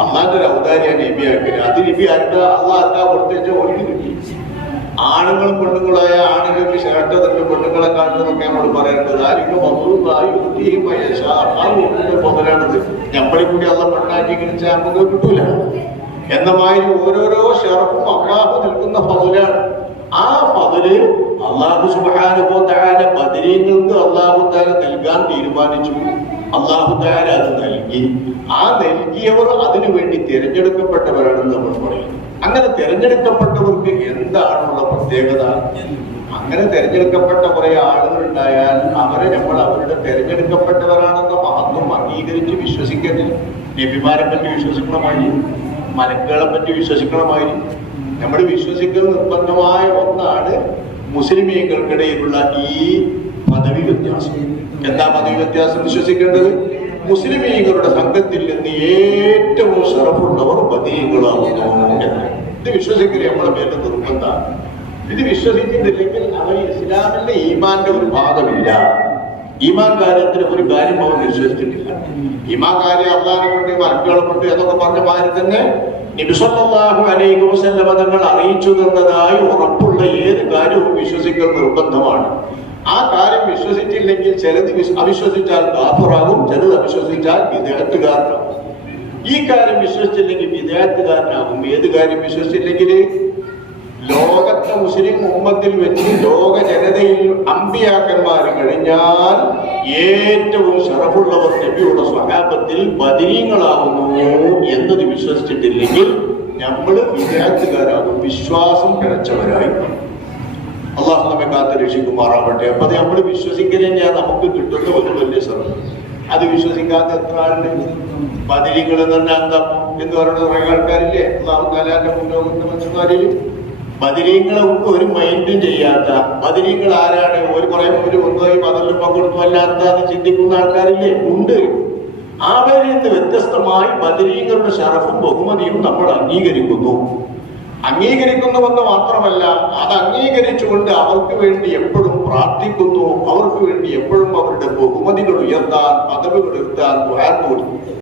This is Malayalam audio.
അള്ളാന്റെ ഒരു ഔദാര്യ നബിയാക്കില്ല. അത് നബി ആർക്കാ അള്ളാഹ് കൊടുത്തേച്ച ഓർക്ക് കിട്ടി. ആണുങ്ങളും പെണ്ണുങ്ങളായ ആണുങ്ങൾക്ക് ഷർട്ടതൊക്കെ പെണ്ണുങ്ങളെ കാട്ടുന്നതൊക്കെ നമ്മൾ പറയേണ്ടത് ആർക്കും മുതലാണത്. ഞമ്മളി കൂടി അള്ള പെണ്ണാക്കി കിണിച്ചാൽ നമുക്ക് കിട്ടൂല. എന്ന മാതിരി ഓരോരോ ഷറഫും അള്ളാഹു നൽകുന്ന ഫضലാണ്. ആ ഫضല് അള്ളാഹു സുബ്ഹാനഹു വ തആല ബദരീങ്ങൾക്ക് അള്ളാഹു തആല നൽകാൻ തീരുമാനിച്ചു. അള്ളാഹു തആല അത് നൽകി. ആ നൽകിയവർ അതിനു വേണ്ടി തിരഞ്ഞെടുക്കപ്പെട്ടവരാണെന്ന് നമ്മൾ പറയുന്നു. അങ്ങനെ തിരഞ്ഞെടുക്കപ്പെട്ടവർക്ക് എന്താണുള്ള പ്രത്യേകത? അങ്ങനെ തിരഞ്ഞെടുക്കപ്പെട്ട കുറെ ആളുകൾ ഉണ്ടായാൽ അവരെ നമ്മൾ അവരുടെ തിരഞ്ഞെടുക്കപ്പെട്ടവരാണെന്ന മഹത്വം അംഗീകരിച്ച് വിശ്വസിക്കരുത്. നബിമാരെ പറ്റി വിശ്വസിക്കണമായി, മലക്കുകളെ പറ്റി വിശ്വസിക്കണമായി. നമ്മൾ വിശ്വസിക്കുന്ന നിർബന്ധമായ ഒന്നാണ് മുസ്ലിമീങ്ങൾക്കിടയിലുള്ള ഈ പദവി വ്യത്യാസം. എന്താ പദവി വ്യത്യാസം? വിശ്വസിക്കേണ്ടത് മുസ്ലിമീങ്ങളുടെ സംഘത്തിൽ നിന്ന് ഏറ്റവും ഷറഫുള്ളവർ ബദരീങ്ങളാവുന്നു എന്ന്. ഇത് വിശ്വസിക്കല് നമ്മളെ പേരിൽ നിർബന്ധമാണ്. ഇത് വിശ്വസിക്കുന്നില്ലെങ്കിൽ അവർ ഇസ്ലാമിന്റെ ഈമാന്റെ ഒരു ഭാഗമില്ല. ഈമാൻ കാര്യത്തിന് ഒരു കാര്യം അവർ വിശ്വസിച്ചിട്ടില്ല. ഈമാൻ കാര്യം അള്ളാഹനെ കൊണ്ട് മലക്കുകളെ കൊണ്ട് എന്നൊക്കെ പറഞ്ഞ മാതിരി തന്നെ നബി സല്ലല്ലാഹു അലൈഹി വസല്ലം തങ്ങൾ അറിയിച്ചു തന്നതായി ഉറപ്പുള്ള ഏത് കാര്യവും വിശ്വസിക്കൽ നിർബന്ധമാണ്. ആ കാര്യം വിശ്വസിച്ചില്ലെങ്കിൽ ചിലത് അവിശ്വസിച്ചാൽ കാഫിറാകും, ചിലത് അവിശ്വസിച്ചാൽ വിദേഹത്തുകാരനാകും. ഈ കാര്യം വിശ്വസിച്ചില്ലെങ്കിൽ വിദേഹത്തുകാരനാകും. ഏത് കാര്യം വിശ്വസിച്ചില്ലെങ്കിൽ ലോകത്തെ മുസ്ലിം ഉമ്മത്തിൽ വെച്ച് ലോക ജനതയിൽ അമ്പിയാക്കന്മാർ കഴിഞ്ഞാൽ ഏറ്റവും ശറഫുള്ളവർ നബിയുടെ സ്വഹാബത്തിൽ ബദരീങ്ങളാകുന്നു എന്നത് വിശ്വസിച്ചിട്ടില്ലെങ്കിൽ നമ്മൾ വിദേഹത്തുകാരാകും, വിശ്വാസം പിഴച്ചവരായി. അള്ളാഹു നമ്മെ കാത്ത് രക്ഷിക്കുമാറാവട്ടെ. അപ്പൊ അത് നമ്മൾ വിശ്വസിക്കലെങ്കിൽ നമുക്ക് കിട്ടുന്ന ഒരു വലിയ ശ്രമം. അത് വിശ്വസിക്കാത്ത എത്ര ആളുണ്ട്? ബദരീങ്ങൾ എന്ന് പറഞ്ഞാൽ എന്താ എന്ന് പറയുന്നത് കുറെ ആൾക്കാരില്ലേ അള്ളാഹു തആലാന്റെ മുന്നോട്ട് മനുഷ്യന്മാരിൽ. ബദരീങ്ങളെ ഒരു മൈൻഡും ചെയ്യാത്ത ബദരീങ്ങൾ ആരാണ്? ഒരു കുറെ ഒരു ഒന്നായി പതിലും പങ്കെടുത്തു അല്ലാത്ത ചിന്തിക്കുന്ന ആൾക്കാരില്ലേ? ഉണ്ട്. അവരിൽ നിന്ന് വ്യത്യസ്തമായി ബദരീങ്ങളുടെ ശറഫും ബഹുമതിയും നമ്മൾ അംഗീകരിക്കുന്നുവെന്ന് മാത്രമല്ല, അത് അംഗീകരിച്ചുകൊണ്ട് അവർക്ക് വേണ്ടി എപ്പോഴും പ്രാർത്ഥിക്കുന്നു. അവർക്ക് വേണ്ടി എപ്പോഴും അവരുടെ ബഹുമതികൾ ഉയർത്താൻ, പദവികൾ ഉയർത്താൻ ദുആ